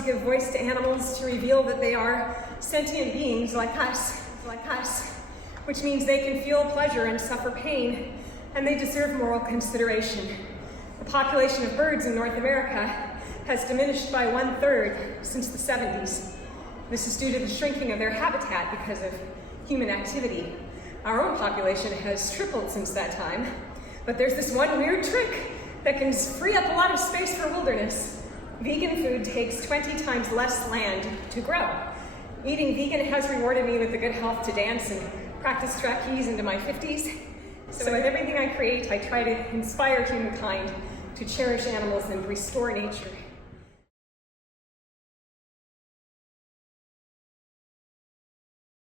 to give voice to animals, to reveal that they are sentient beings like us, which means they can feel pleasure and suffer pain, and they deserve moral consideration. The population of birds in North America has diminished by 1/3 since the 70s. This is due to the shrinking of their habitat because of human activity. Our own population has tripled since that time, but there's this one weird trick that can free up a lot of space for wilderness. Vegan food takes 20 times less land to grow. Eating vegan has rewarded me with the good health to dance and practice trapeze into my 50s. So with everything I create, I try to inspire humankind to cherish animals and restore nature.